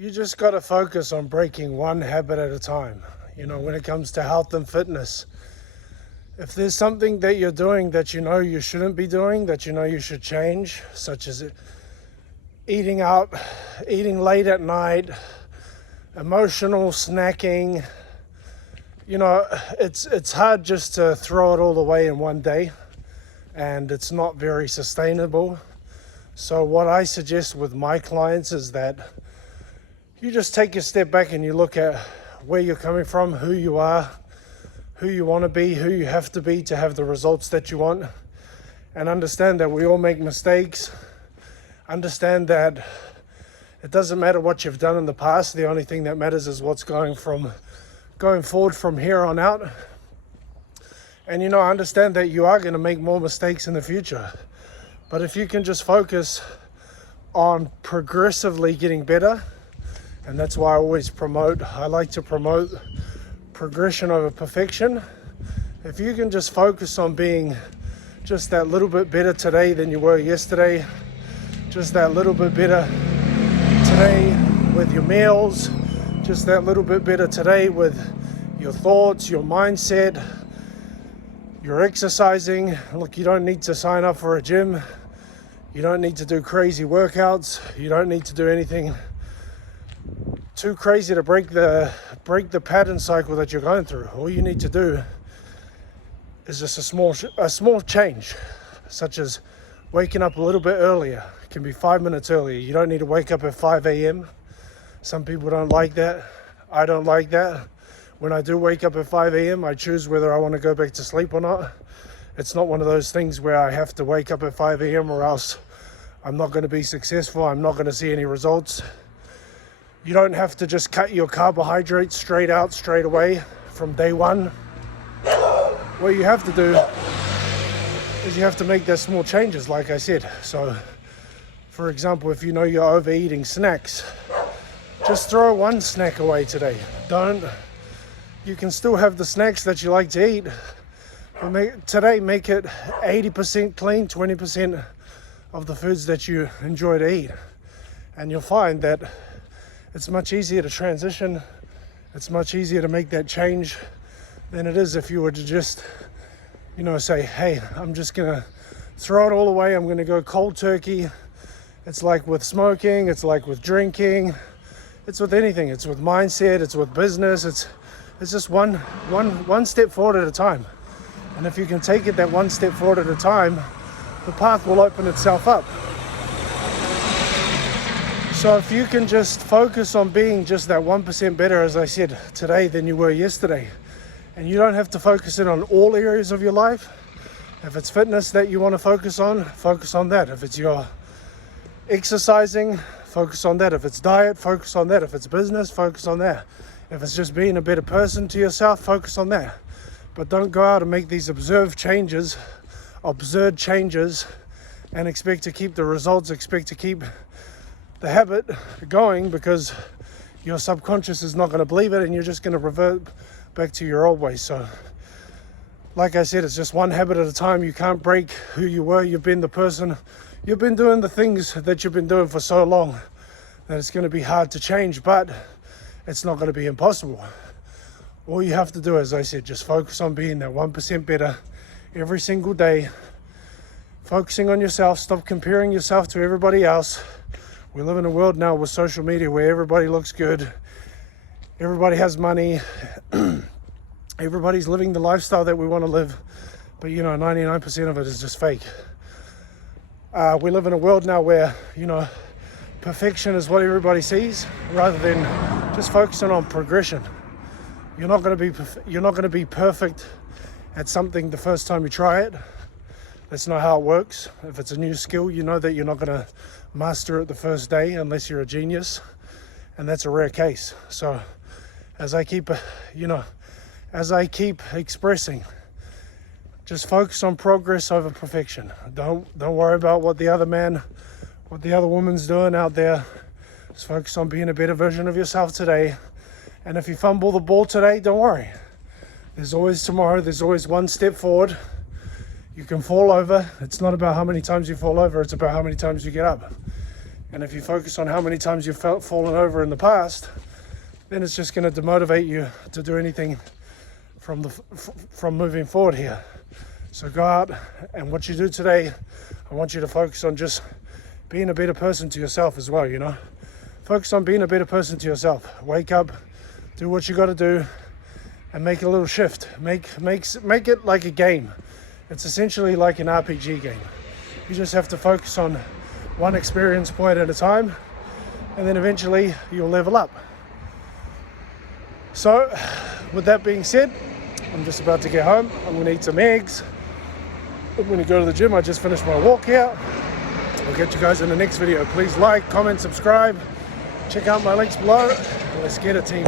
You just got to focus on breaking one habit at a time. When it comes to health and fitness, if there's something that you're doing that you know you shouldn't be doing, that you know you should change, such as eating out, eating late at night, emotional snacking, it's hard just to throw it all away in one day, and it's not very sustainable. So what I suggest with my clients is that you just take a step back and you look at where you're coming from, who you are, who you want to be, who you have to be to have the results that you want, and understand that we all make mistakes. Understand that it doesn't matter what you've done in the past. The only thing that matters is what's going forward from here on out. And understand that you are going to make more mistakes in the future. But if you can just focus on progressively getting better, and that's why I like to promote progression over perfection. If you can just focus on being just that little bit better today than you were yesterday, just that little bit better today with your meals, just that little bit better today with your thoughts, your mindset, your exercising. Look, you don't need to sign up for a gym. You don't need to do crazy workouts. You don't need to do anything too crazy to break the pattern cycle that you're going through. All you need to do is just a small change, such as waking up a little bit earlier. It can be 5 minutes earlier. You don't need to wake up at 5 a.m. Some people don't like that. I don't like that. When I do wake up at 5 a.m., I choose whether I want to go back to sleep or not. It's not one of those things where I have to wake up at 5 a.m. or else I'm not going to be successful. I'm not going to see any results. You don't have to just cut your carbohydrates straight away from day one. What you have to do is you have to make those small changes, like I said. So, for example, if you know you're overeating snacks, just throw one snack away today. You can still have the snacks that you like to eat, but make it 80% clean, 20% of the foods that you enjoy to eat. And you'll find that it's much easier to transition. It's much easier to make that change than it is if you were to just, say, hey, I'm just gonna throw it all away. I'm gonna go cold turkey. It's like with smoking, it's like with drinking, it's with anything. It's with mindset, it's with business. It's just one step forward at a time. And if you can take it that one step forward at a time, the path will open itself up. So if you can just focus on being just that 1% better, as I said, today than you were yesterday, and you don't have to focus it on all areas of your life. If it's fitness that you want to focus on that. If it's your exercising, focus on that. If it's diet, focus on that. If it's business, focus on that. If it's just being a better person to yourself, focus on that. But don't go out and make these absurd changes, and expect to keep the results, expect to keep the habit going, because your subconscious is not going to believe it and you're just going to revert back to your old ways. So like I said, it's just one habit at a time. You can't break who you were. You've been the person, you've been doing the things that you've been doing for so long that it's going to be hard to change, but it's not going to be impossible. All you have to do, as I said, just focus on being that 1% better every single day. Focusing on yourself, stop comparing yourself to everybody else. We live in a world now with social media where everybody looks good, everybody has money, everybody's living the lifestyle that we want to live, but 99% of it is just fake. We live in a world now where perfection is what everybody sees, rather than just focusing on progression. You're not going to be perfect at something the first time you try it. That's not how it works. If it's a new skill, you know that you're not going to master it the first day unless you're a genius, and that's a rare case. So as I keep expressing, just focus on progress over perfection. Don't worry about what the other woman's doing out there. Just focus on being a better version of yourself today. And if you fumble the ball today, don't worry. There's always tomorrow. There's always one step forward. You can fall over. It's not about how many times you fall over. It's about how many times you get up. And if you focus on how many times you've fallen over in the past, then it's just going to demotivate you to do anything from moving forward here. So go out, and what you do today, I want you to focus on just being a better person to yourself as well, you know. Focus on being a better person to yourself. Wake up, do what you got to do, and make a little shift. Make it like a game. It's essentially like an RPG game. You just have to focus on one experience point at a time, and then eventually you'll level up. So with that being said, I'm just about to get home. I'm going to eat some eggs. I'm going to go to the gym. I just finished my walk here. I'll catch you guys in the next video. Please like, comment, subscribe. Check out my links below. Let's get it, team.